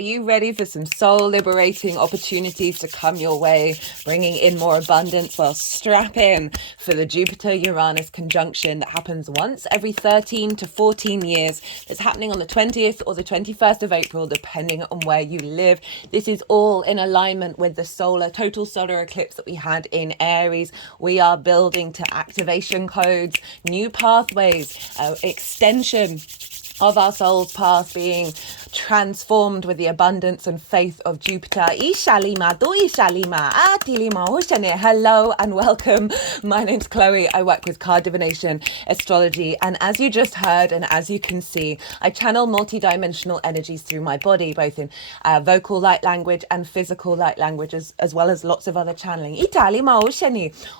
Are you ready for some soul liberating opportunities to come your way, bringing in more abundance? Well, strap in for the Jupiter-Uranus conjunction that happens once every 13 to 14 years. It's happening on the 20th or the 21st of April, depending on where you live. This is all in alignment with the total solar eclipse that we had in Aries. We are building to activation codes, new pathways, extension of our soul's path being transformed with the abundance and faith of Jupiter. Hello and welcome. My name's Chloe. I work with card divination, astrology, and as you just heard and as you can see, I channel multi-dimensional energies through my body, both in vocal light language and physical light language, as well as lots of other channeling.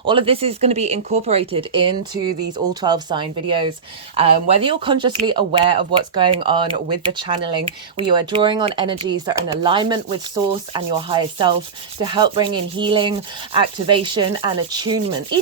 All of this is going to be incorporated into these all 12 sign videos. Whether you're consciously aware of what's going on with the channeling, where you are drawing on energies that are in alignment with source and your higher self to help bring in healing, activation and attunement. So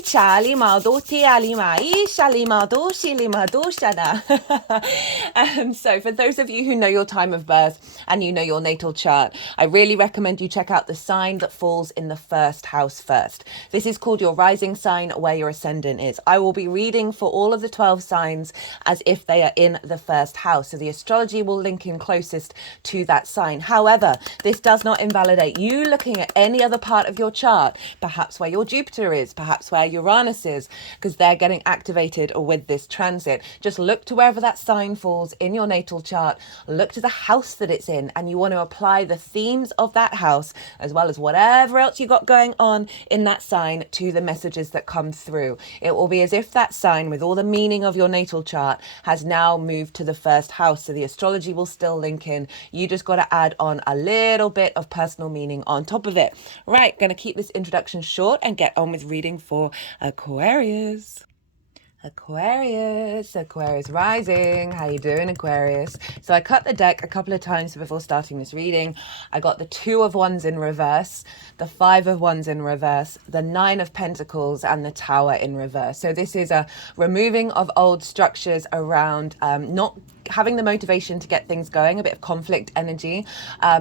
for those of you who know your time of birth and you know your natal chart, I really recommend you check out the sign that falls in the first house first. This is called your rising sign, where your ascendant is. I will be reading for all of the 12 signs as if they are in the first house. So the astrology will link in closest to that sign. However, this does not invalidate you looking at any other part of your chart, perhaps where your Jupiter is, perhaps where Uranus is, because they're getting activated with this transit. Just look to wherever that sign falls in your natal chart, look to the house that it's in, and you want to apply the themes of that house, as well as whatever else you got going on in that sign, to the messages that come through. It will be as if that sign, with all the meaning of your natal chart, has now moved to the first house. So the astrology will still link in. You just got to add on a little bit of personal meaning on top of it. Right, going to keep this introduction short and get on with reading for Aquarius. Aquarius rising. How you doing, Aquarius? So I cut the deck a couple of times before starting this reading. I got the 2 of Wands in reverse, the 5 of Wands in reverse, the 9 of Pentacles, and the Tower in reverse. So this is a removing of old structures around not having the motivation to get things going, a bit of conflict energy,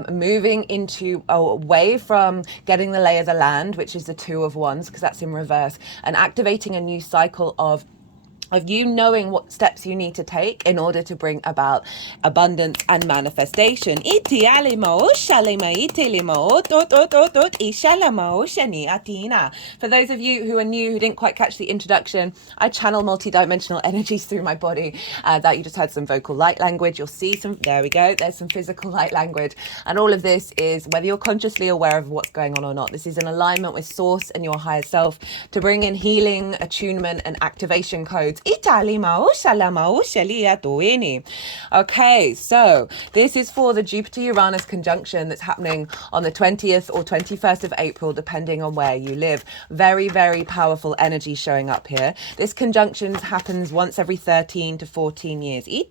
moving into away from getting the lay of the land, which is the 2 of Wands, because that's in reverse, and activating a new cycle of you knowing what steps you need to take in order to bring about abundance and manifestation. For those of you who are new, who didn't quite catch the introduction, I channel multi-dimensional energies through my body. That you just heard some vocal light language. You'll see some, there we go, there's some physical light language. And all of this is, whether you're consciously aware of what's going on or not, this is in alignment with source and your higher self to bring in healing, attunement and activation codes. Okay, so this is for the Jupiter-Uranus conjunction that's happening on the 20th or 21st of April, depending on where you live. Very, very powerful energy showing up here. This conjunction happens once every 13 to 14 years. There's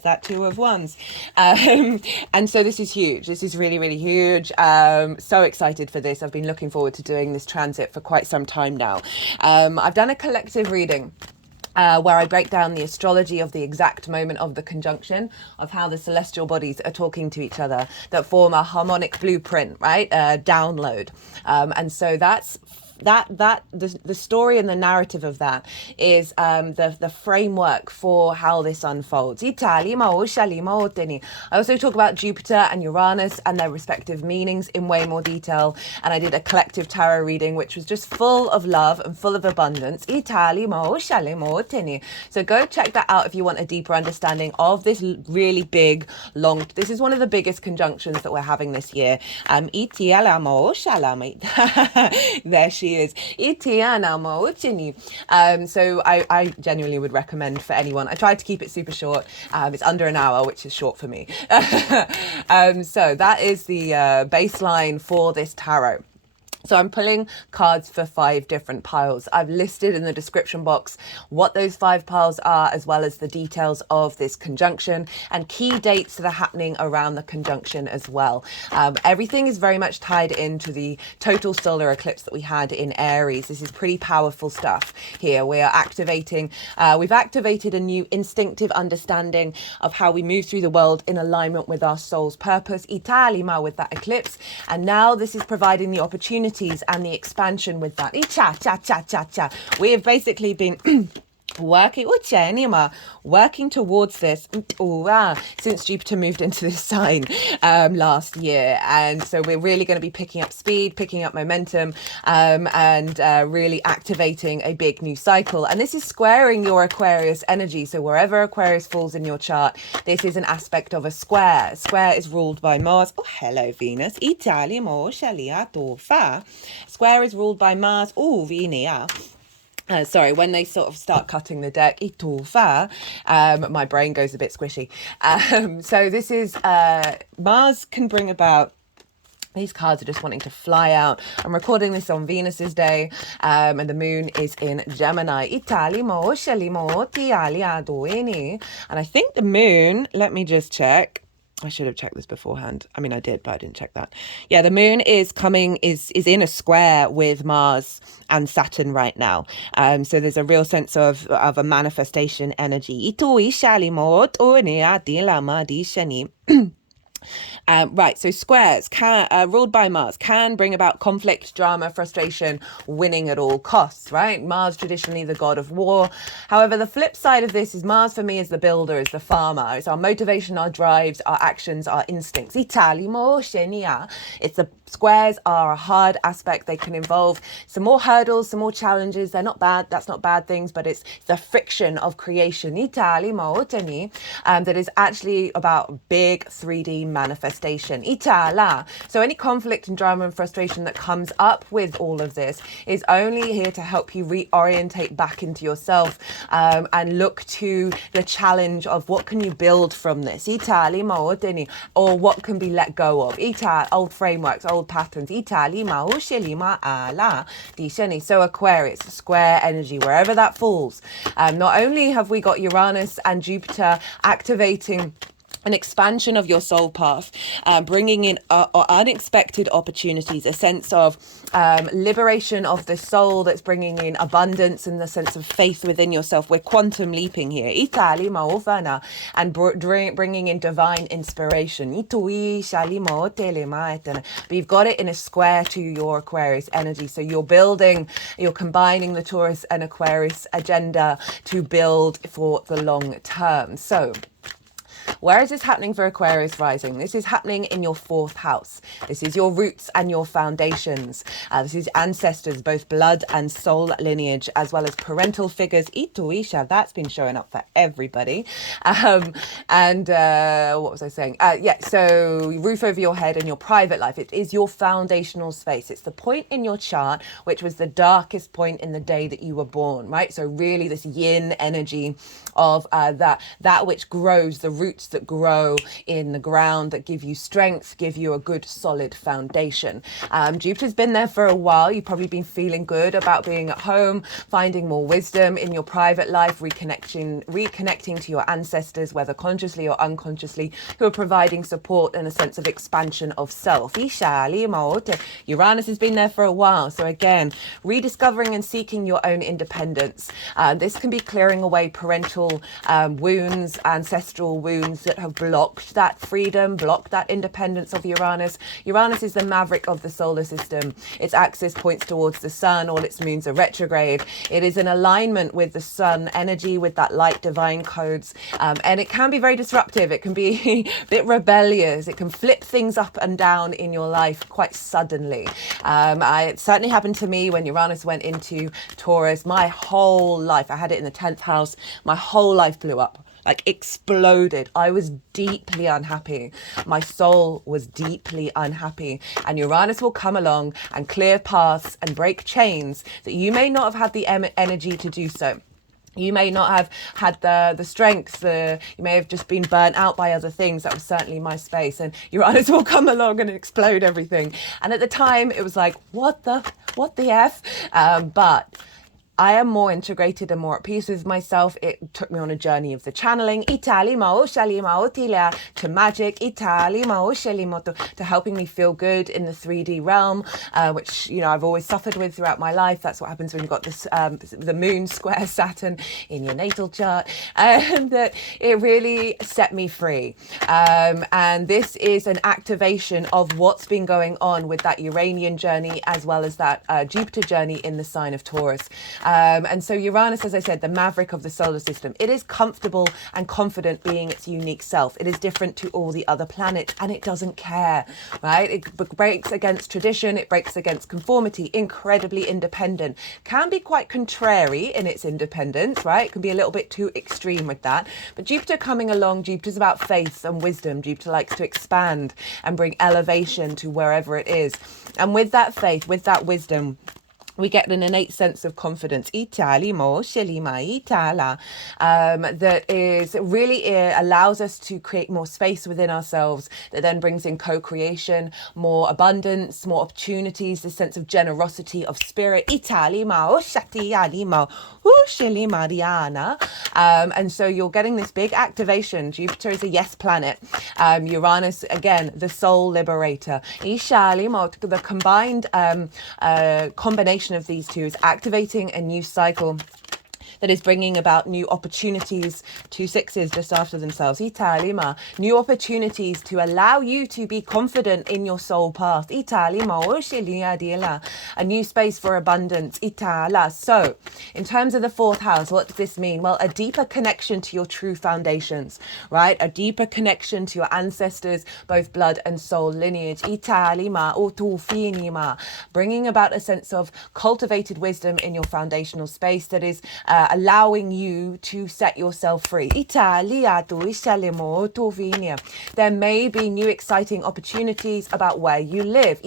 that 2 of Wands. And so this is huge. This is really, really huge. So excited for this. I've been looking forward to doing this transit for quite some time now. I've done a collective reading where I break down the astrology of the exact moment of the conjunction, of how the celestial bodies are talking to each other, that form a harmonic blueprint, right? Download. And so that's the story and the narrative of that is the framework for how this unfolds. I also talk about Jupiter and Uranus and their respective meanings in way more detail, and I did a collective tarot reading which was just full of love and full of abundance. So go check that out if you want a deeper understanding of this really big, long, this is one of the biggest conjunctions that we're having this year. There she is. So I genuinely would recommend for anyone. I tried to keep it super short. It's under an hour, which is short for me. So that is the baseline for this tarot. So I'm pulling cards for 5 different piles. I've listed in the description box what those 5 piles are, as well as the details of this conjunction and key dates that are happening around the conjunction as well. Everything is very much tied into the total solar eclipse that we had in Aries. This is pretty powerful stuff here. We are activating, we've activated a new instinctive understanding of how we move through the world in alignment with our soul's purpose, Italima, with that eclipse. And now this is providing the opportunity and the expansion with that. We have basically been working towards this since Jupiter moved into this sign last year, and so we're really going to be picking up speed, picking up momentum, and really activating a big new cycle. And this is squaring your Aquarius energy. So wherever Aquarius falls in your chart, this is an aspect of a square. Square is ruled by Mars. Oh, hello Venus. Square is ruled by Mars. Oh, Venus. Sorry, when they sort of start cutting the deck, my brain goes a bit squishy. So this is, Mars can bring about, these cards are just wanting to fly out. I'm recording this on Venus's day, and the moon is in Gemini. And I think the moon, let me just check. I should have checked this beforehand. I mean, I did, but I didn't check that. Yeah, the moon is in a square with Mars and Saturn right now. So there's a real sense of a manifestation energy. Right, so squares ruled by Mars can bring about conflict, drama, frustration, winning at all costs, right? Mars traditionally the god of war. However, the flip side of this is Mars for me is the builder, is the farmer. It's our motivation, our drives, our actions, our instincts. It's the squares are a hard aspect. They can involve some more hurdles, some more challenges. They're not bad. That's not bad things, but it's the friction of creation. That is actually about big 3D manifestation. So any conflict and drama and frustration that comes up with all of this is only here to help you reorientate back into yourself, and look to the challenge of what can you build from this, or what can be let go of. Old frameworks, old patterns. So Aquarius, square energy, wherever that falls. Not only have we got Uranus and Jupiter activating an expansion of your soul path, bringing in unexpected opportunities, a sense of liberation of the soul that's bringing in abundance and the sense of faith within yourself. We're quantum leaping here. And bringing in divine inspiration. But you've got it in a square to your Aquarius energy. So you're combining the Taurus and Aquarius agenda to build for the long term. So where is this happening for Aquarius rising? This is happening in your 4th house. This is your roots and your foundations. This is ancestors, both blood and soul lineage, as well as parental figures. That's been showing up for everybody. What was I saying? So roof over your head and your private life. It is your foundational space. It's the point in your chart which was the darkest point in the day that you were born, right? So really this yin energy of that which grows, the roots that grow in the ground, that give you strength, give you a good solid foundation. Jupiter's been there for a while. You've probably been feeling good about being at home, finding more wisdom in your private life, reconnecting to your ancestors, whether consciously or unconsciously, who are providing support and a sense of expansion of self. Uranus has been there for a while. So again, rediscovering and seeking your own independence. This can be clearing away parental wounds, ancestral wounds that have blocked that freedom, blocked that independence of Uranus. Uranus is the maverick of the solar system. Its axis points towards the sun. All its moons are retrograde. It is in alignment with the sun energy, with that light divine codes. And it can be very disruptive. It can be a bit rebellious. It can flip things up and down in your life quite suddenly. It certainly happened to me when Uranus went into Taurus. My whole life, I had it in the 10th house. My whole life blew up. Like exploded. I was deeply unhappy. My soul was deeply unhappy. And Uranus will come along and clear paths and break chains that you may not have had the energy to do so. You may not have had the strength, you may have just been burnt out by other things. That was certainly my space. And Uranus will come along and explode everything. And at the time, it was like, what the F? But I am more integrated and more at peace with myself. It took me on a journey of the channeling, to magic, to helping me feel good in the 3D realm, which, you know, I've always suffered with throughout my life. That's what happens when you've got this, the moon square Saturn in your natal chart, and that it really set me free. And this is an activation of what's been going on with that Uranian journey, as well as that Jupiter journey in the sign of Taurus. And so Uranus, as I said, the maverick of the solar system, it is comfortable and confident being its unique self. It is different to all the other planets, and it doesn't care, right? It breaks against tradition. It breaks against conformity, incredibly independent, can be quite contrary in its independence, right? It can be a little bit too extreme with that. But Jupiter coming along, Jupiter's about faith and wisdom. Jupiter likes to expand and bring elevation to wherever it is. And with that faith, with that wisdom, we get an innate sense of confidence that is really allows us to create more space within ourselves, that then brings in co-creation, more abundance, more opportunities, this sense of generosity of spirit. And so you're getting this big activation. Jupiter is a yes planet. Uranus, again, the soul liberator. The combined combination of these two is activating a new cycle that is bringing about new opportunities. 2 sixes just after themselves. New opportunities to allow you to be confident in your soul path. A new space for abundance. So, in terms of the 4th house, what does this mean? Well, a deeper connection to your true foundations, right? A deeper connection to your ancestors, both blood and soul lineage. Bringing about a sense of cultivated wisdom in your foundational space that is allowing you to set yourself free. There may be new exciting opportunities about where you live.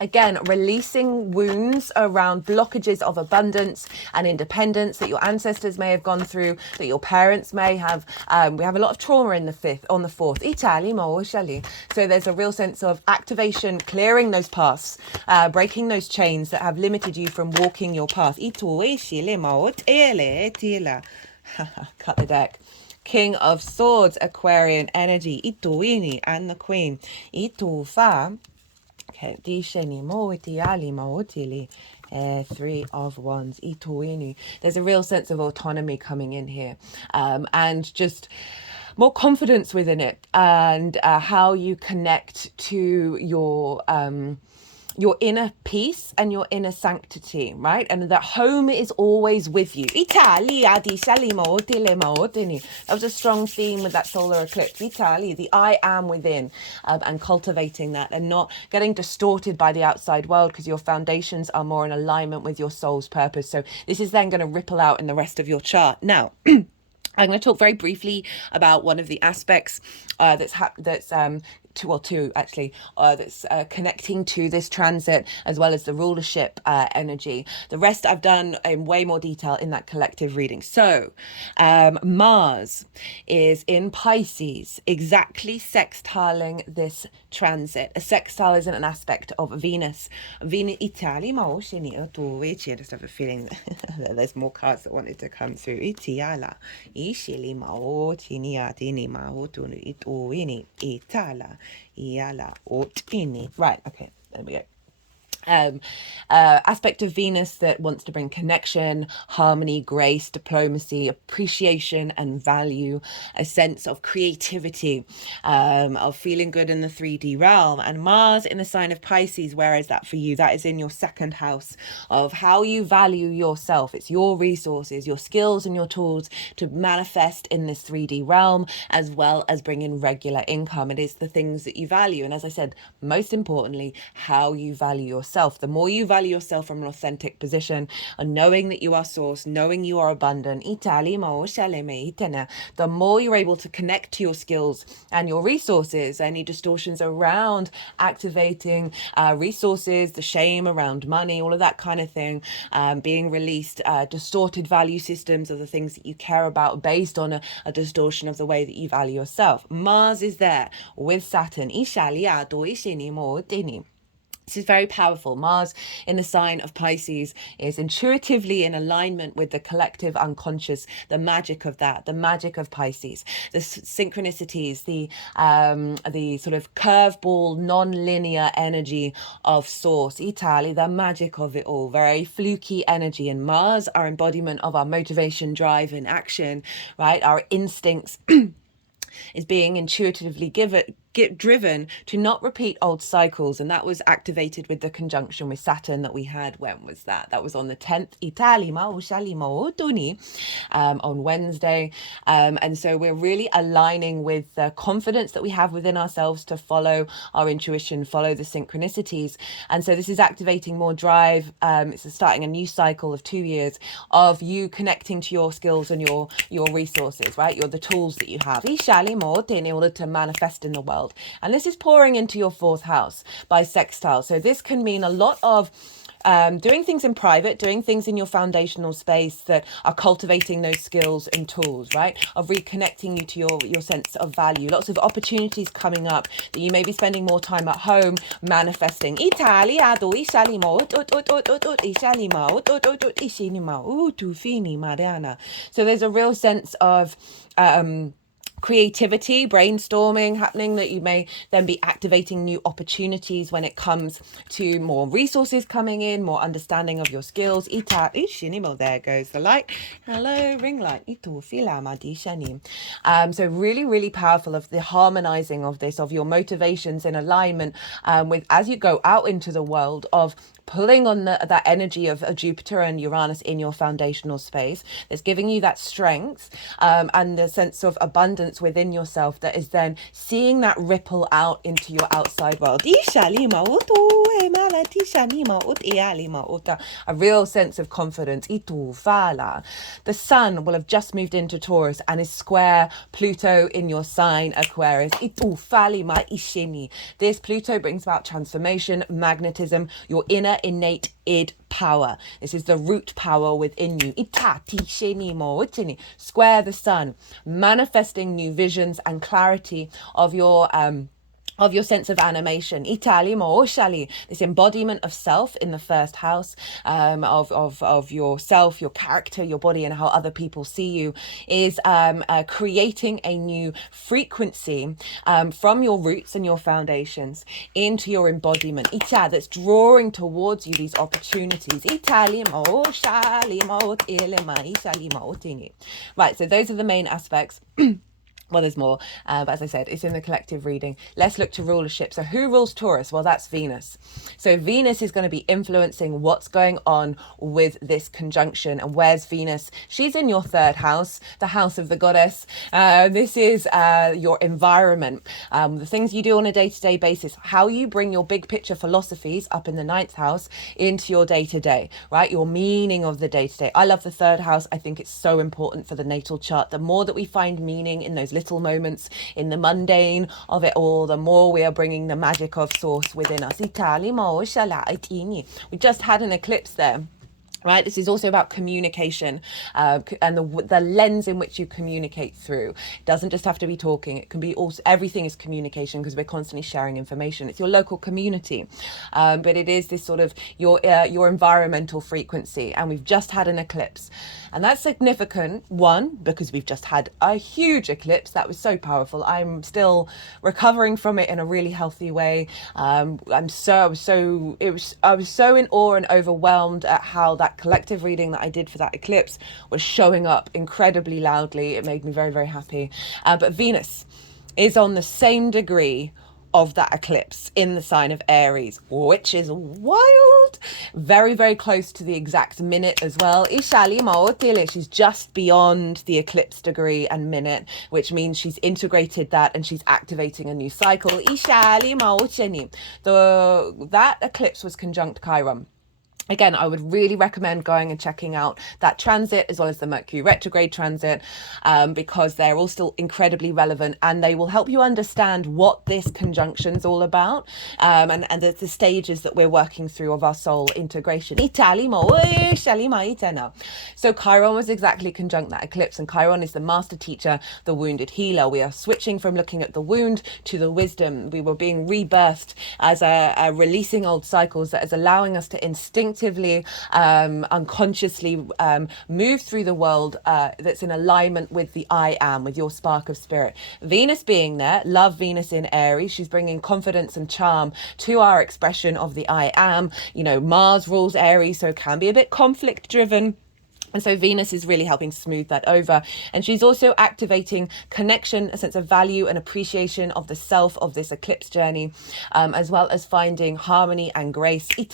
Again, releasing wounds around blockages of abundance and independence that your ancestors may have gone through, that your parents may have. We have a lot of trauma in the 5th, on the 4th. So there's a real sense of activation, clearing those paths, breaking those chains that have limited you from walking your path. Cut the deck. King of Swords, Aquarian energy, and the Queen. Okay, 3 of Wands. There's a real sense of autonomy coming in here, and just more confidence within it, and how you connect to your inner peace and your inner sanctity, right? And that home is always with you. That was a strong theme with that solar eclipse. The I am within, and cultivating that and not getting distorted by the outside world, because your foundations are more in alignment with your soul's purpose. So this is then going to ripple out in the rest of your chart. Now, I'm going to talk very briefly about one of the aspects that's connecting to this transit, as well as the rulership energy. The rest I've done in way more detail in that collective reading. So Mars is in Pisces, exactly sextiling this transit. A sextile isn't an aspect of Venus. I just have a feeling that there's more cards that wanted to come through. Right, okay, there we go. Aspect of Venus that wants to bring connection, harmony, grace, diplomacy, appreciation and value, a sense of creativity, of feeling good in the 3D realm. And Mars in the sign of Pisces, where is that for you? That is in your 2nd house of how you value yourself. It's your resources, your skills and your tools to manifest in this 3D realm, as well as bring in regular income. It is the things that you value. And as I said, most importantly, how you value yourself. yourself, the more you value yourself from an authentic position and knowing that you are source, knowing you are abundant, the more you're able to connect to your skills and your resources. Any distortions around activating resources, the shame around money, all of that kind of thing, being released, distorted value systems of the things that you care about based on a distortion of the way that you value yourself. Mars is there with Saturn. This is very powerful. Mars in the sign of Pisces is intuitively in alignment with the collective unconscious, the magic of that, the magic of Pisces, the synchronicities, the sort of curveball, non-linear energy of source, Italy, the magic of it all, very fluky energy. And Mars, our embodiment of our motivation, drive, and action, right? Our instincts is being intuitively driven to not repeat old cycles, and that was activated with the conjunction with Saturn that we had. When was that? That was on the 10th on Wednesday, and so we're really aligning with the confidence that we have within ourselves to follow our intuition, follow the synchronicities. And so this is activating more drive. It's starting a new cycle of 2 years of you connecting to your skills and your resources, right? The tools that you have in order to manifest in the world. And this is pouring into your 4th house by sextile. So this can mean a lot of doing things in private, doing things in your foundational space that are cultivating those skills and tools, right? Of reconnecting you to your sense of value. Lots of opportunities coming up that you may be spending more time at home manifesting. So there's a real sense of creativity, brainstorming happening, that you may then be activating new opportunities when it comes to more resources coming in, more understanding of your skills. There goes the light. Hello, ring light. So really, really powerful of the harmonizing of this, of your motivations in alignment with, as you go out into the world, of pulling on that energy of Jupiter and Uranus in your foundational space. That's giving you that strength and the sense of abundance within yourself that is then seeing that ripple out into your outside world. A real sense of confidence. The sun will have just moved into Taurus and is square Pluto in your sign, Aquarius. This Pluto brings about transformation, magnetism, your inner innate id power. This is the root power within you. Square the sun, manifesting new visions and clarity of your sense of animation. This embodiment of self in the 1st house, of yourself, your character, your body, and how other people see you, is creating a new frequency from your roots and your foundations into your embodiment. That's drawing towards you these opportunities. Right, so those are the main aspects. Well, there's more, but as I said, it's in the collective reading. Let's look to rulership. So who rules Taurus? Well, that's Venus. So Venus is going to be influencing what's going on with this conjunction. And where's Venus? She's in your 3rd house, the house of the goddess. This is your environment, the things you do on a day-to-day basis, how you bring your big picture philosophies up in the 9th house into your day-to-day, right? Your meaning of the day-to-day. I love the 3rd house. I think it's so important for the natal chart. The more that we find meaning in those little moments, in the mundane of it all, the more we are bringing the magic of source within us. We just had an eclipse there. Right, this is also about communication and the lens in which you communicate through. It doesn't just have to be talking. It can be also, everything is communication because we're constantly sharing information. It's your local community, but it is this sort of your environmental frequency. And we've just had an eclipse, and that's significant. One, because we've just had a huge eclipse that was so powerful. I'm still recovering from it in a really healthy way. I was so in awe and overwhelmed at how that collective reading that I did for that eclipse was showing up incredibly loudly. It made me very, very happy. But Venus is on the same degree of that eclipse in the sign of Aries, which is wild. Very, very close to the exact minute as well. She's just beyond the eclipse degree and minute, which means she's integrated that and she's activating a new cycle. That eclipse was conjunct Chiron. Again, I would really recommend going and checking out that transit as well as the Mercury retrograde transit, because they're all still incredibly relevant and they will help you understand what this conjunction is all about, and the stages that we're working through of our soul integration. So Chiron was exactly conjunct that eclipse, and Chiron is the master teacher, the wounded healer. We are switching from looking at the wound to the wisdom. We were being rebirthed as a releasing old cycles that is allowing us to instinctively, unconsciously move through the world that's in alignment with the I am, with your spark of spirit. Venus being there, love Venus in Aries, she's bringing confidence and charm to our expression of the I am. You know, Mars rules Aries, so it can be a bit conflict driven. And so Venus is really helping smooth that over. And she's also activating connection, a sense of value and appreciation of the self of this eclipse journey, as well as finding harmony and grace with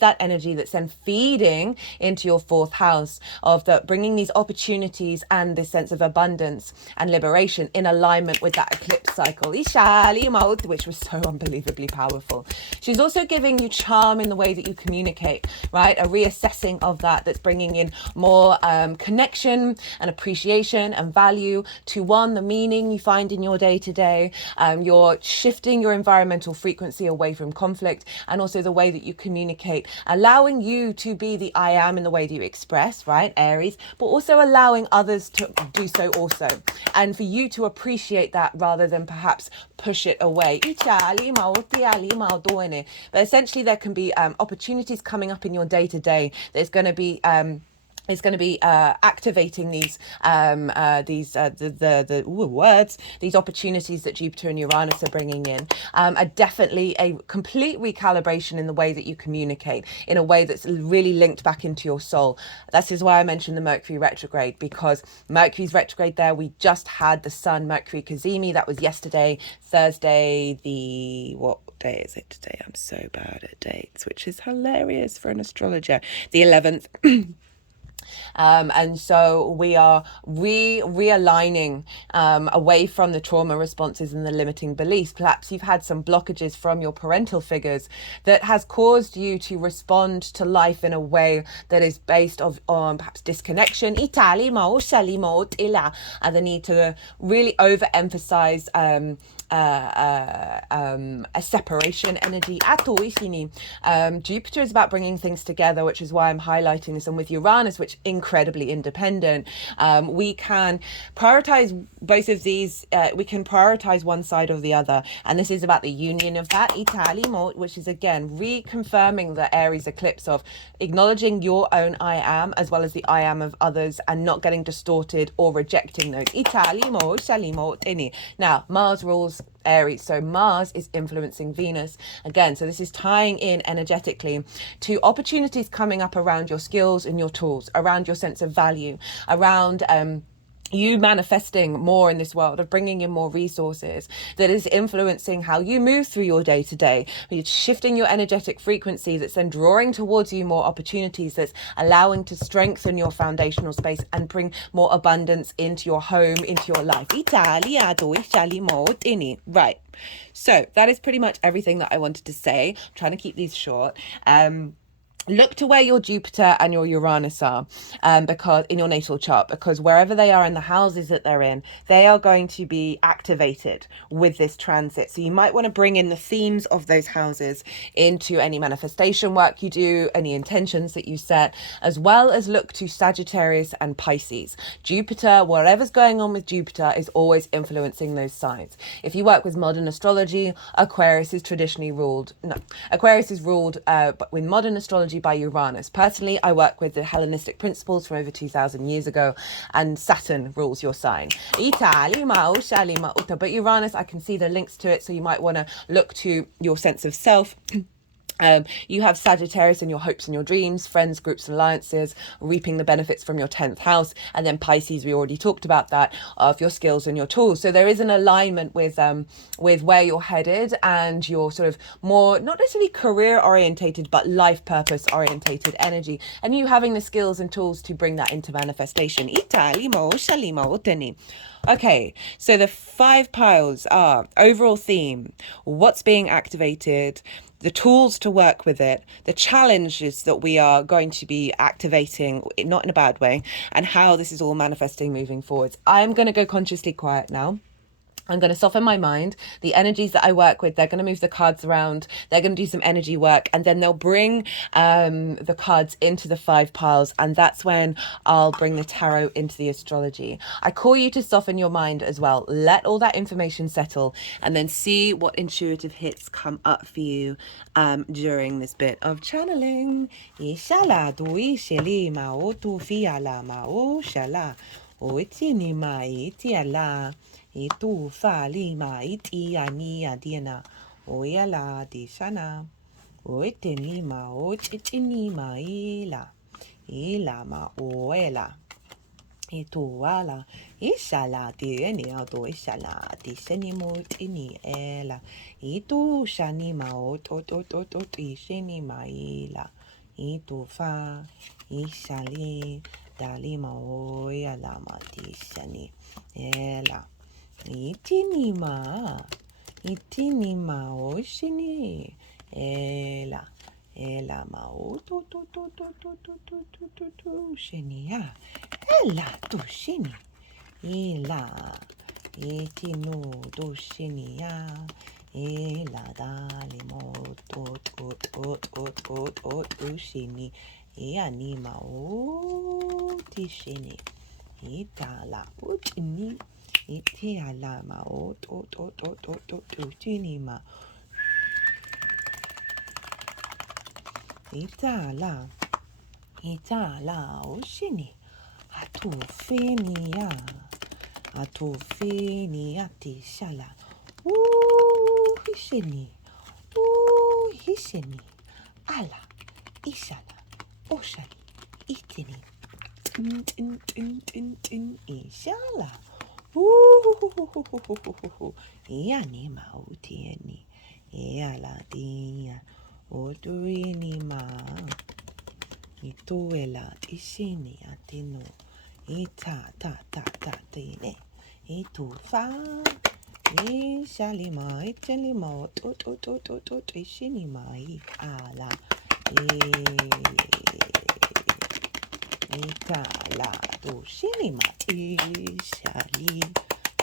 that energy that's then feeding into your fourth house of the bringing these opportunities and this sense of abundance and liberation in alignment with that eclipse cycle, which was so unbelievably powerful. She's also giving you charm in the way that you communicate, right? A reassessing of that's bringing in more connection and appreciation and value to the meaning you find in your day-to-day. You're shifting your environmental frequency away from conflict, and also the way that you communicate, allowing you to be the I am in the way that you express, right, Aries, but also allowing others to do so also, and for you to appreciate that rather than perhaps push it away. But essentially there can be opportunities coming up in your day-to-day. There's going to be activating these these opportunities that Jupiter and Uranus are bringing in, are definitely a complete recalibration in the way that you communicate, in a way that's really linked back into your soul. That is why I mentioned the Mercury retrograde, because Mercury's retrograde there, we just had the Sun Mercury Cazimi. That was yesterday, Thursday, what day is it today? I'm so bad at dates, which is hilarious for an astrologer. The 11th. And so we are realigning away from the trauma responses and the limiting beliefs. Perhaps you've had some blockages from your parental figures that has caused you to respond to life in a way that is based on perhaps disconnection, and the need to really overemphasize a separation energy. Jupiter is about bringing things together, which is why I'm highlighting this. And with Uranus, which incredibly independent, we can prioritize both of these. We can prioritize one side or the other, and this is about the union of that, which is again reconfirming the Aries eclipse of acknowledging your own I am as well as the I am of others, and not getting distorted or rejecting those. Now Mars rules Aries, so Mars is influencing Venus again, so this is tying in energetically to opportunities coming up around your skills and your tools, around your sense of value, around you manifesting more in this world, of bringing in more resources that is influencing how you move through your day to day. It's shifting your energetic frequency that's then drawing towards you more opportunities, that's allowing to strengthen your foundational space and bring more abundance into your home, into your life. Right. So that is pretty much everything that I wanted to say. I'm trying to keep these short. Look to where your Jupiter and your Uranus are, because in your natal chart, because wherever they are in the houses that they're in, they are going to be activated with this transit. So you might want to bring in the themes of those houses into any manifestation work you do, any intentions that you set, as well as look to Sagittarius and Pisces. Jupiter, whatever's going on with Jupiter, is always influencing those signs. If you work with modern astrology, Aquarius is ruled with modern astrology by Uranus. Personally, I work with the Hellenistic principles from over 2,000 years ago, and Saturn rules your sign. But Uranus, I can see the links to it, so you might want to look to your sense of self You have Sagittarius in your hopes and your dreams, friends, groups and alliances, reaping the benefits from your 10th house. And then Pisces, we already talked about that, of your skills and your tools. So there is an alignment with where you're headed and your sort of more, not necessarily career orientated, but life purpose orientated energy. And you having the skills and tools to bring that into manifestation. Okay, so the 5 piles are overall theme, what's being activated, the tools to work with it, the challenges that we are going to be activating, not in a bad way, and how this is all manifesting moving forwards. I'm going to go consciously quiet now. I'm going to soften my mind. The energies that I work with, they're going to move the cards around. They're going to do some energy work, and then they'll bring the cards into the 5 piles. And that's when I'll bring the tarot into the astrology. I call you to soften your mind as well. Let all that information settle and then see what intuitive hits come up for you during this bit of channeling. Ishala tu isheli ma o tu fiala ma o shala o itini ma itiala. Itu fa lima iti ani adiana oyala di sana oiteni ma ochitini ma ila ma oela itu wala ishala di eni auto ishala di senimo tini ela itu shani ma oto shini ma itu fa ishali dali ma oyala ma di shani ela Itinima oshini ela ma o to shini ya ela to shini ela itinu do shini ya ela dali mo to shini anima o ti shini itala utini Iti alama o to tinima. Itala o shini. Atu fenia ti shala. Hishini. Ala, ishala, oshali, itini. Tin, ishala. Yani mautieni ala dia otuini ma ituela ishini atino ita ta tine itu fa ishalima itelima to ishini mai ala ita la do shini mati shali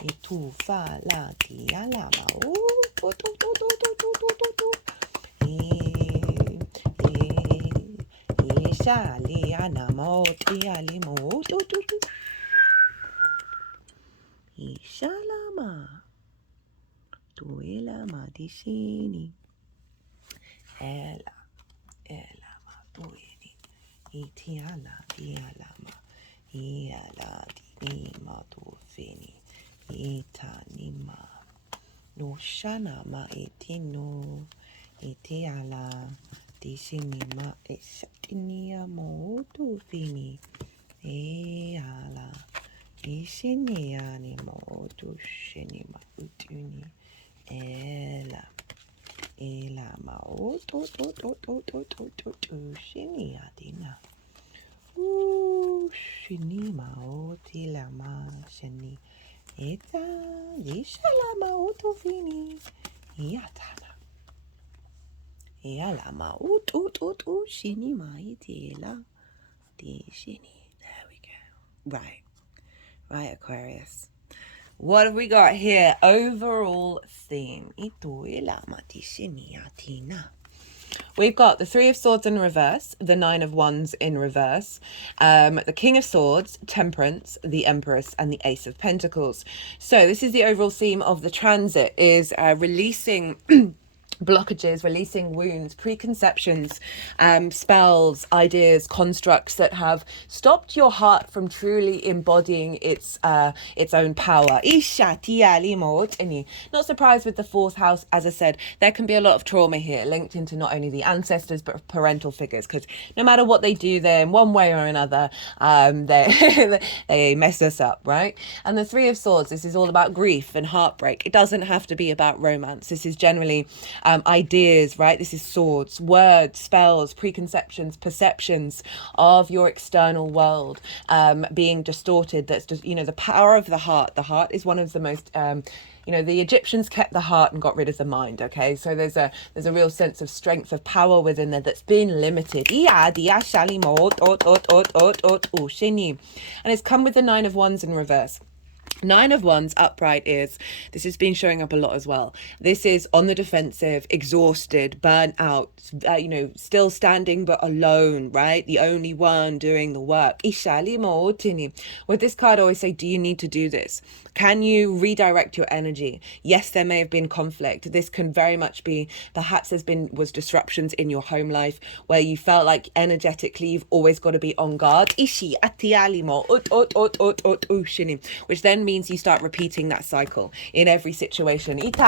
itu fa la ti alama o to shali anamo ti alimo to ishalama to elama di shini ela ma to Itiala dialama, iala dinima to fini, itanima, no shana ma itino, itiala, disinima, esatinia mo to fini, eala, isiniani mo to shinima utuni, ela ma o to shini adina shini ma o tila ma shini eta yishala ma o to fini yatana ela ma o to shini ma itila di shini. There we go. Right, Aquarius. What have we got here? Overall theme. We've got the 3 of Swords in reverse, the 9 of Wands in reverse, the King of Swords, Temperance, the Empress, and the Ace of Pentacles. So this is the overall theme of the transit, is releasing blockages, releasing wounds, preconceptions, spells, ideas, constructs that have stopped your heart from truly embodying its own power. Not surprised with the fourth house. As I said, there can be a lot of trauma here linked into not only the ancestors but parental figures, because no matter what they do, they're in one way or another, they they mess us up, right? And the Three of Swords, this is all about grief and heartbreak. It doesn't have to be about romance. This is generally ideas, right? This is swords, words, spells, preconceptions, perceptions of your external world being distorted. That's just, the power of the heart. The heart is one of the most the Egyptians kept the heart and got rid of the mind. Okay, so there's a real sense of strength, of power within there that's been limited. And it's come with the Nine of Wands in reverse. Nine of Wands upright is, this has been showing up a lot as well. This is on the defensive, exhausted, burnt out, still standing but alone, right? The only one doing the work. With this card, I always say, do you need to do this? Can you redirect your energy? Yes, there may have been conflict. This can very much be, perhaps was disruptions in your home life where you felt like energetically you've always got to be on guard. Which then means you start repeating that cycle in every situation. These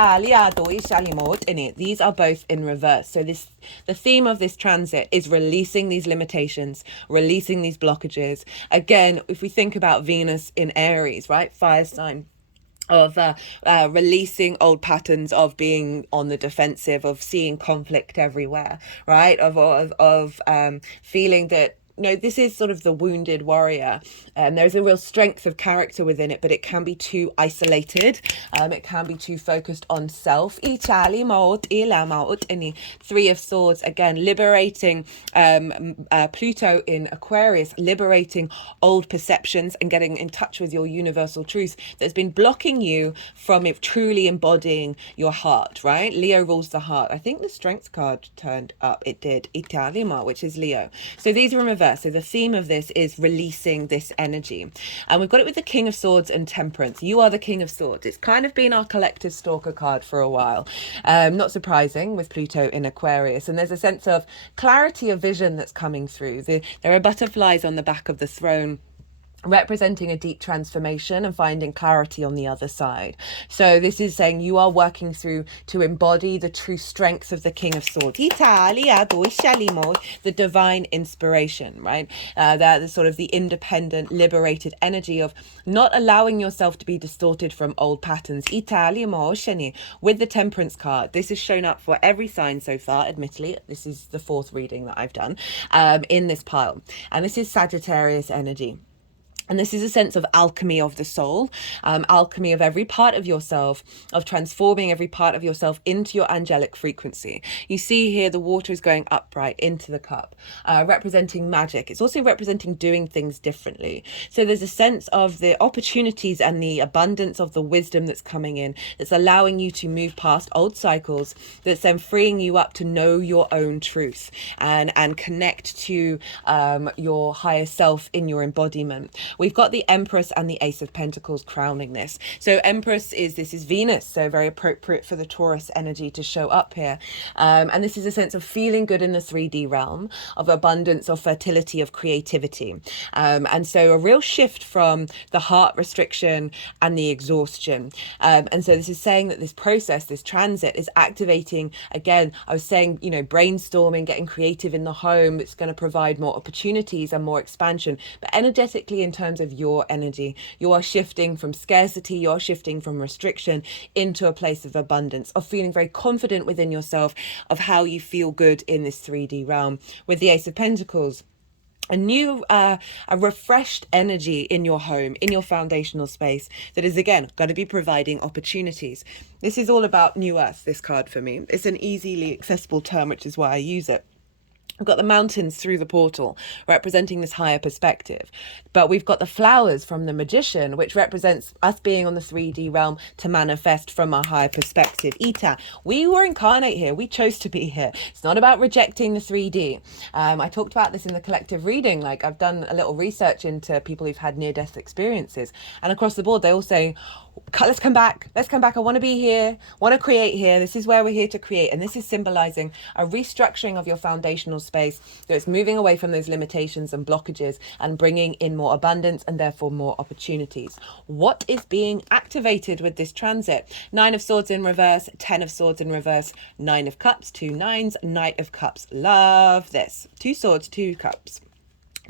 are both in reverse. So the theme of this transit is releasing these limitations, releasing these blockages. Again, if we think about Venus in Aries, right? Fire sign, of releasing old patterns of being on the defensive, of seeing conflict everywhere, right? Of feeling that, this is sort of the wounded warrior. There's a real strength of character within it, but it can be too isolated. It can be too focused on self. Three of Swords, again, liberating Pluto in Aquarius, liberating old perceptions and getting in touch with your universal truth that's been blocking you from truly embodying your heart, right? Leo rules the heart. I think the Strength card turned up. It did. Italima, which is Leo. So these are in reverse. So the theme of this is releasing this energy. And we've got it with the King of Swords and Temperance. You are the King of Swords. It's kind of been our collective stalker card for a while. Not surprising with Pluto in Aquarius. And there's a sense of clarity of vision that's coming through. There are butterflies on the back of the throne, representing a deep transformation and finding clarity on the other side. So this is saying you are working through to embody the true strength of the King of Swords. The divine inspiration, right? That is sort of the independent, liberated energy of not allowing yourself to be distorted from old patterns. With the Temperance card, this has shown up for every sign so far. Admittedly, this is the fourth reading that I've done in this pile. And this is Sagittarius energy. And this is a sense of alchemy of the soul, alchemy of every part of yourself, of transforming every part of yourself into your angelic frequency. You see here the water is going upright into the cup, representing magic. It's also representing doing things differently. So there's a sense of the opportunities and the abundance of the wisdom that's coming in, that's allowing you to move past old cycles, that's then freeing you up to know your own truth and connect to your higher self in your embodiment. We've got the Empress and the Ace of Pentacles crowning this. So Empress this is Venus, so very appropriate for the Taurus energy to show up here. And this is a sense of feeling good in the 3D realm, of abundance, of fertility, of creativity. And so a real shift from the heart restriction and the exhaustion. And so this is saying that this process, this transit is activating, again, I was saying, brainstorming, getting creative in the home. It's going to provide more opportunities and more expansion. But energetically, in terms of your energy, you are shifting from scarcity, you're shifting from restriction into a place of abundance, of feeling very confident within yourself, of how you feel good in this 3D realm. With the Ace of Pentacles, a new, a refreshed energy in your home, in your foundational space that is, again, going to be providing opportunities. This is all about New Earth, this card for me. It's an easily accessible term, which is why I use it. We've got the mountains through the portal, representing this higher perspective. But we've got the flowers from the magician, which represents us being on the 3D realm to manifest from a higher perspective. Ita, we were incarnate here. We chose to be here. It's not about rejecting the 3D. I talked about this in the collective reading. Like, I've done a little research into people who've had near-death experiences. And across the board, they all say, let's come back. Let's come back. I want to be here. Want to create here. This is where we're here to create. And this is symbolizing a restructuring of your foundational space. So it's moving away from those limitations and blockages and bringing in more abundance and therefore more opportunities. What is being activated with this transit? 9 of Swords in reverse, 10 of Swords in reverse, 9 of Cups, 2 nines, Knight of Cups. Love this. 2 swords, 2 cups.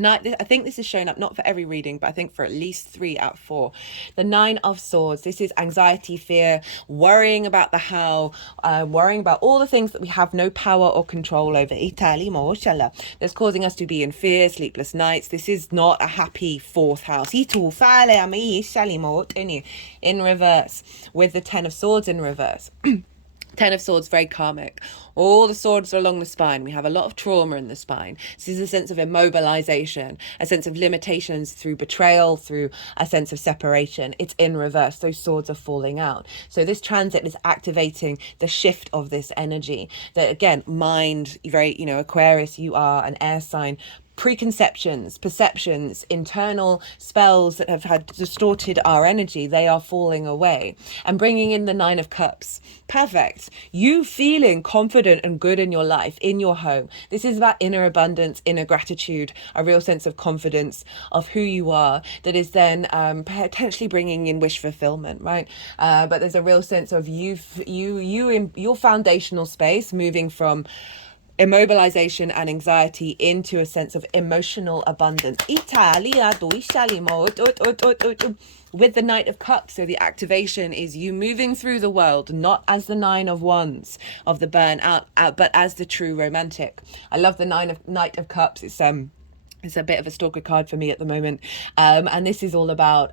Now, I think this is shown up not for every reading, but I think for at least 3 out of 4. The 9 of Swords. This is anxiety, fear, worrying about the how, worrying about all the things that we have no power or control over. That's causing us to be in fear, sleepless nights. This is not a happy 4th house. In reverse, with the 10 of Swords in reverse. 10 of Swords, very karmic. All the swords are along the spine. We have a lot of trauma in the spine. This is a sense of immobilization, a sense of limitations through betrayal, through a sense of separation. It's in reverse. Those swords are falling out. So this transit is activating the shift of this energy. That, again, mind, very, Aquarius, you are an air sign. Preconceptions, perceptions, internal spells that have had distorted our energy, they are falling away. And bringing in the 9 of Cups. Perfect. You feeling confident and good in your life, in your home. This is about inner abundance, inner gratitude, a real sense of confidence of who you are that is then potentially bringing in wish fulfillment, right? But there's a real sense of you in your foundational space, moving from immobilization and anxiety into a sense of emotional abundance. With the Knight of Cups, so the activation is you moving through the world, not as the 9 of Wands of the burnout, but as the true romantic. I love the Knight of Cups. It's a bit of a stalker card for me at the moment. And this is all about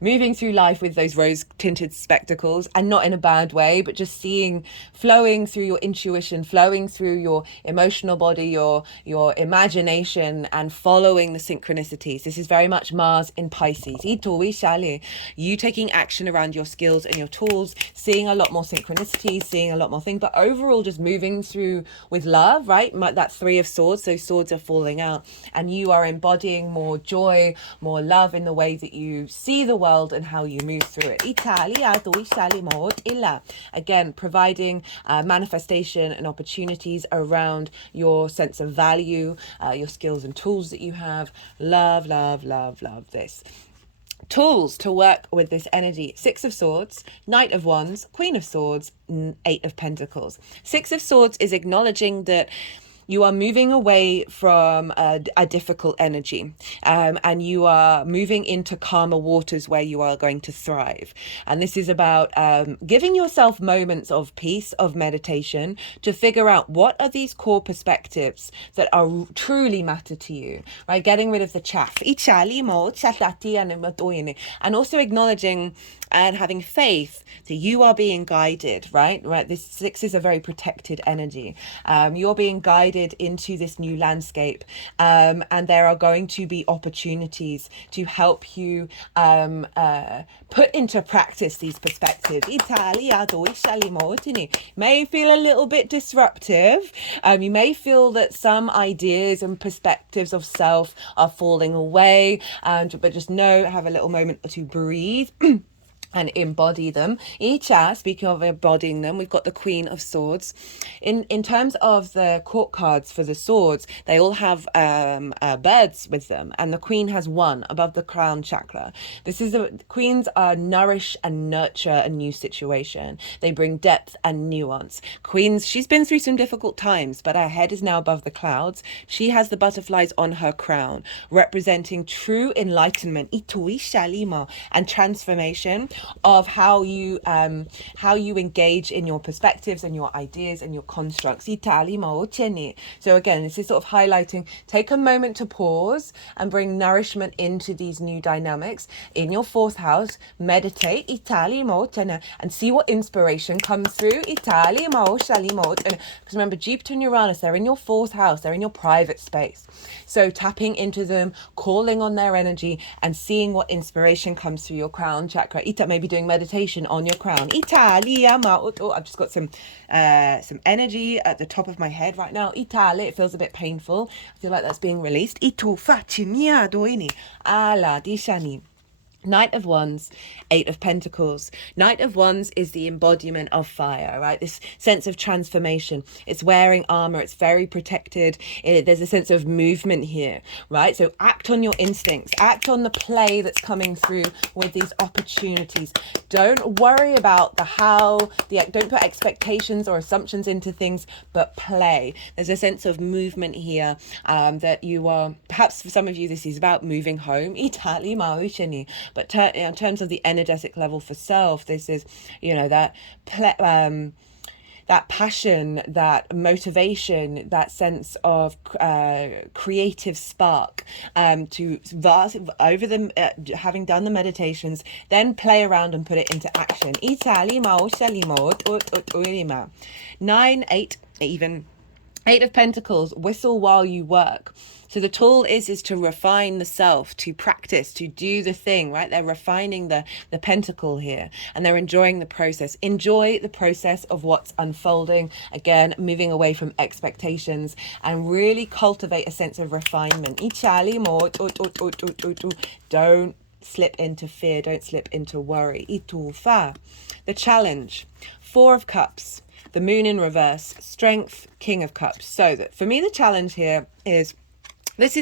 moving through life with those rose-tinted spectacles, and not in a bad way, but just seeing, flowing through your intuition, flowing through your emotional body, your imagination, and following the synchronicities. This is very much Mars in Pisces. You taking action around your skills and your tools, seeing a lot more synchronicities, seeing a lot more things, but overall just moving through with love, right? That 3 of Swords, those swords are falling out. And you are embodying more joy, more love in the way that you see the world and how you move through it. Again, providing manifestation and opportunities around your sense of value, your skills and tools that you have. Love, love, love, love this. Tools to work with this energy: 6 of Swords, Knight of Wands, Queen of Swords, 8 of Pentacles. 6 of Swords is acknowledging that you are moving away from a difficult energy, and you are moving into calmer waters where you are going to thrive. And this is about giving yourself moments of peace, of meditation, to figure out what are these core perspectives that are truly matter to you, right? Getting rid of the chaff. And also acknowledging and having faith that you are being guided, right? This 6 is a very protected energy. You're being guided into this new landscape, and there are going to be opportunities to help you put into practice these perspectives. May feel a little bit disruptive. You may feel that some ideas and perspectives of self are falling away, but just have a little moment to breathe and embody them. Speaking of embodying them, we've got the Queen of Swords. In terms of the court cards for the swords, they all have birds with them, and the Queen has 1 above the crown chakra. Queens nourish and nurture a new situation. They bring depth and nuance. Queens, she's been through some difficult times, but her head is now above the clouds. She has the butterflies on her crown, representing true enlightenment and transformation. of how you engage in your perspectives and your ideas and your constructs. So again, this is sort of highlighting, take a moment to pause and bring nourishment into these new dynamics in your fourth house. Meditate and see what inspiration comes through. Because remember, Jupiter and Uranus, they're in your fourth house, they're in your private space. So tapping into them, calling on their energy and seeing what inspiration comes through your crown chakra. Maybe doing meditation on your crown. I've just got some energy at the top of my head right now. It feels a bit painful. I feel like that's being released. Knight of Wands, Eight of Pentacles. Knight of Wands is the embodiment of fire, right? This sense of transformation. It's wearing armor. It's very protected. There's a sense of movement here, right? So act on your instincts. Act on the play that's coming through with these opportunities. Don't worry about don't put expectations or assumptions into things, but play. There's a sense of movement here that you are, perhaps for some of you, this is about moving home. But in terms of the energetic level for self, this is, that passion, that motivation, that sense of creative spark to over them, having done the meditations, then play around and put it into action. 9, 8, even 8 of Pentacles, whistle while you work. So the tool is to refine the self, to practice, to do the thing, right? They're refining the pentacle here and they're enjoying the process. Enjoy the process of what's unfolding. Again, moving away from expectations and really cultivate a sense of refinement. Don't slip into fear. Don't slip into worry. The challenge, 4 of Cups, the Moon in reverse, Strength, King of Cups. So that for me, the challenge here is,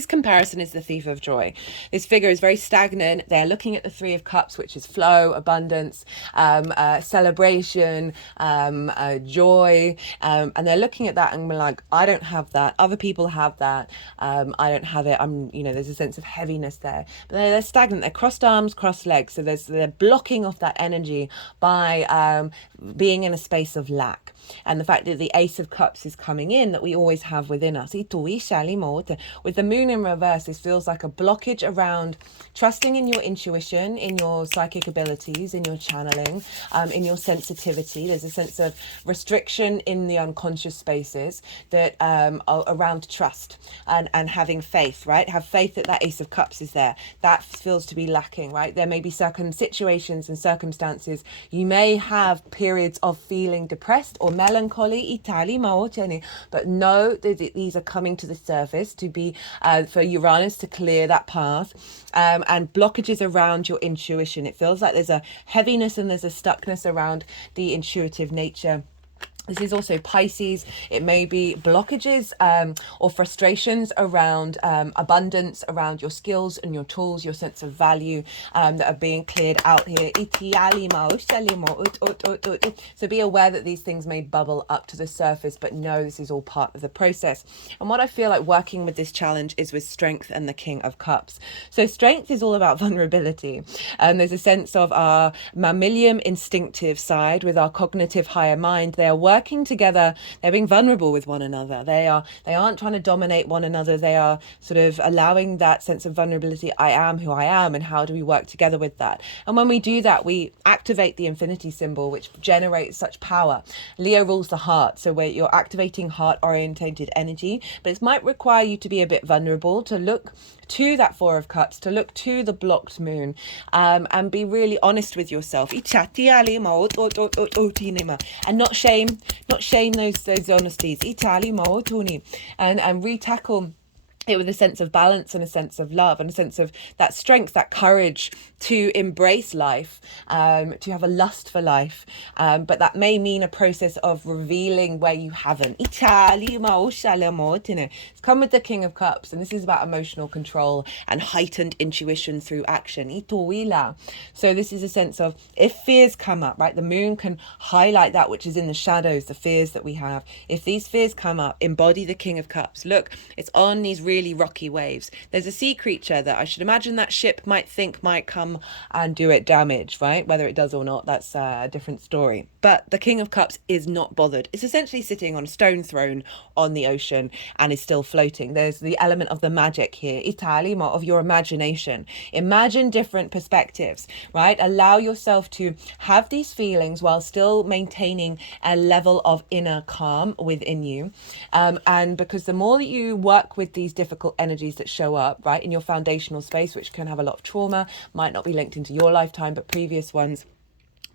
comparison is the thief of joy. This figure is very stagnant. They're looking at the 3 of Cups, which is flow, abundance, celebration, joy. And they're looking at that and we're like, I don't have that. Other people have that. I don't have it. There's a sense of heaviness there. But they're stagnant. They're crossed arms, crossed legs. So they're blocking off that energy by being in a space of lack. And the fact that the Ace of Cups is coming in, that we always have within us. With the Moon in reverse, this feels like a blockage around trusting in your intuition, in your psychic abilities, in your channeling, in your sensitivity. There's a sense of restriction in the unconscious spaces that are around trust and having faith, right? Have faith that Ace of Cups is there. That feels to be lacking, right? There may be certain situations and circumstances. You may have periods of feeling depressed or melancholy, but know that these are coming to the surface to be for Uranus to clear that path, and blockages around your intuition. It feels like there's a heaviness and there's a stuckness around the intuitive nature. This is also Pisces. It may be blockages or frustrations around abundance, around your skills and your tools, your sense of value that are being cleared out here. So be aware that these things may bubble up to the surface, but no, this is all part of the process. And what I feel like working with this challenge is with Strength and the King of Cups. So Strength is all about vulnerability. There's a sense of our mammalian instinctive side with our cognitive higher mind. They are working together. They're being vulnerable with one another. They aren't trying to dominate one another. They are sort of allowing that sense of vulnerability. I am who I am, and how do we work together with that? And when we do that, we activate the infinity symbol, which generates such power. Leo rules the heart, so where you're activating heart-orientated energy, but it might require you to be a bit vulnerable, to look to that 4 of Cups, to look to the blocked moon, and be really honest with yourself, and not shame those honesties, and retackle it with a sense of balance and a sense of love and a sense of that strength, that courage to embrace life, to have a lust for life. But that may mean a process of revealing where you haven't. It's come with the King of Cups, and this is about emotional control and heightened intuition through action. So this is a sense of, if fears come up, right? The moon can highlight that which is in the shadows, the fears that we have. If these fears come up, embody the King of Cups. Look, it's on these really rocky waves. There's a sea creature that I should imagine that ship might think might come and do it damage, right? Whether it does or not, that's a different story. But the King of Cups is not bothered. It's essentially sitting on a stone throne on the ocean and is still floating. There's the element of the magic here, Italimo, of your imagination. Imagine different perspectives, right? Allow yourself to have these feelings while still maintaining a level of inner calm within you. And because the more that you work with these difficult energies that show up, right, in your foundational space, which can have a lot of trauma, might not be linked into your lifetime, but previous ones,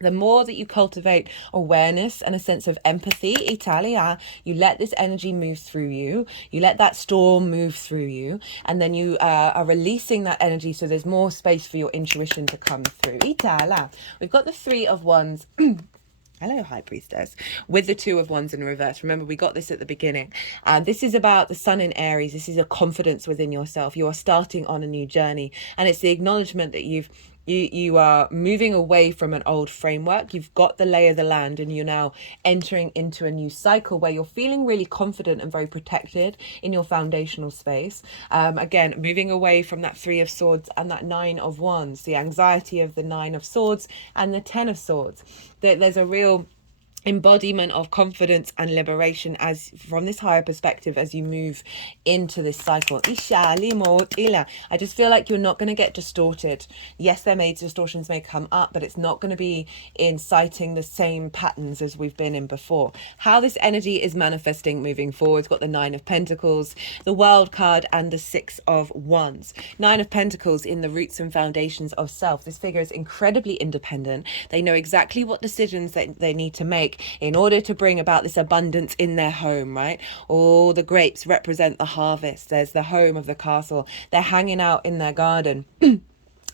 the more that you cultivate awareness and a sense of empathy, Italia, you let this energy move through you, you let that storm move through you, and then you are releasing that energy so there's more space for your intuition to come through. Italia. We've got the Three of Wands. Hello, High Priestess, with the Two of Wands in reverse. Remember, we got this at the beginning. This is about the Sun in Aries. This is a confidence within yourself. You are starting on a new journey, and it's the acknowledgement that you are moving away from an old framework. You've got the lay of the land, and you're now entering into a new cycle where you're feeling really confident and very protected in your foundational space. Again, moving away from that Three of Swords and that Nine of Wands, the anxiety of the Nine of Swords and the Ten of Swords. There's a real embodiment of confidence and liberation as from this higher perspective as you move into this cycle. I just feel like you're not going to get distorted. Yes, distortions may come up, but it's not going to be inciting the same patterns as we've been in before. How this energy is manifesting moving forward, it's got the Nine of Pentacles, the World card, and the Six of Wands. Nine of Pentacles in the roots and foundations of self. This figure is incredibly independent. They know exactly what decisions they need to make in order to bring about this abundance in their home, right? All the grapes represent the harvest. There's the home of the castle. They're hanging out in their garden.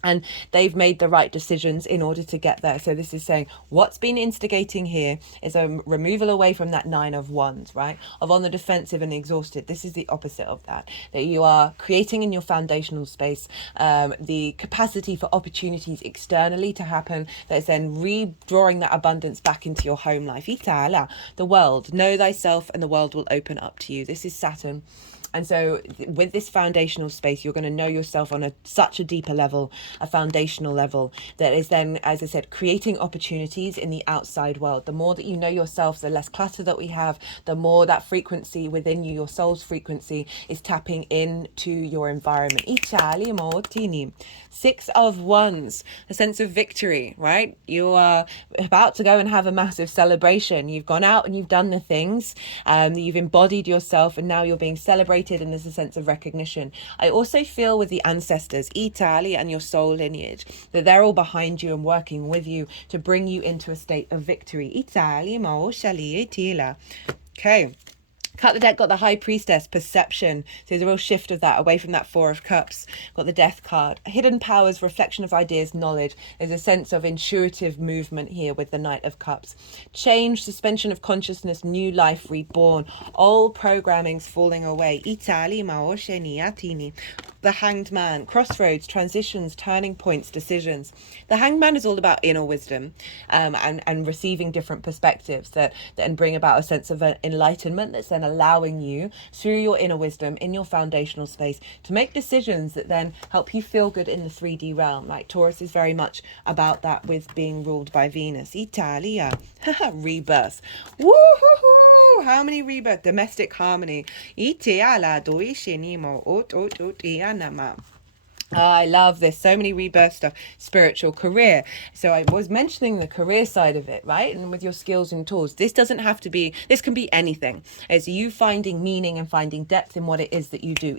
And they've made the right decisions in order to get there. So this is saying what's been instigating here is a removal away from that Nine of Wands, right? Of on the defensive and exhausted. This is the opposite of that. That you are creating in your foundational space the capacity for opportunities externally to happen. That is then redrawing that abundance back into your home life. Italia, the world. Know thyself and the world will open up to you. This is Saturn. And so with this foundational space, you're going to know yourself on such a deeper level, a foundational level, that is then, as I said, creating opportunities in the outside world. The more that you know yourself, the less clutter that we have, the more that frequency within you, your soul's frequency, is tapping into your environment. Six of Wands, a sense of victory, right? You are about to go and have a massive celebration. You've gone out and you've done the things, you've embodied yourself, and now you're being celebrated, and there's a sense of recognition. I also feel with the ancestors, Italy, and your soul lineage, that they're all behind you and working with you to bring you into a state of victory. Okay. Cut the deck, got the High Priestess, perception. So there's a real shift of that away from that Four of Cups. Got the Death card. Hidden powers, reflection of ideas, knowledge. There's a sense of intuitive movement here with the Knight of Cups. Change, suspension of consciousness, new life, reborn. Old programming's falling away. The Hanged Man, crossroads, transitions, turning points, decisions. The Hanged Man is all about inner wisdom and receiving different perspectives that then bring about a sense of enlightenment that's then allowing you through your inner wisdom in your foundational space to make decisions that then help you feel good in the 3D realm. Like Taurus is very much about that with being ruled by Venus. Italia, rebirth. Woo-hoo-hoo! How many rebirth? Domestic harmony. I love this. So many rebirth stuff. Spiritual career. So I was mentioning the career side of it, right? And with your skills and tools, this doesn't have to be, this can be anything. It's you finding meaning and finding depth in what it is that you do.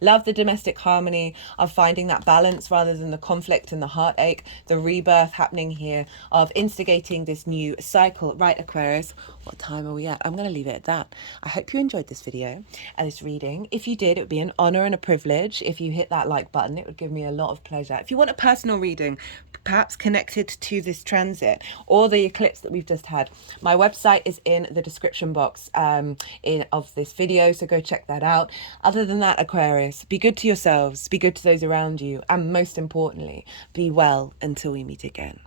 Love the domestic harmony of finding that balance rather than the conflict and the heartache. The rebirth happening here of instigating this new cycle. Right, Aquarius, what time are we at? I'm going to leave it at that. I hope you enjoyed this video and this reading. If you did, it would be an honor and a privilege if you hit that like button. It would give me a lot of pleasure. If you want a personal reading, perhaps connected to this transit or the eclipse that we've just had, my website is in the description box of this video, so go check that out. Other than that, Aquarius, be good to yourselves, be good to those around you, and most importantly, be well until we meet again.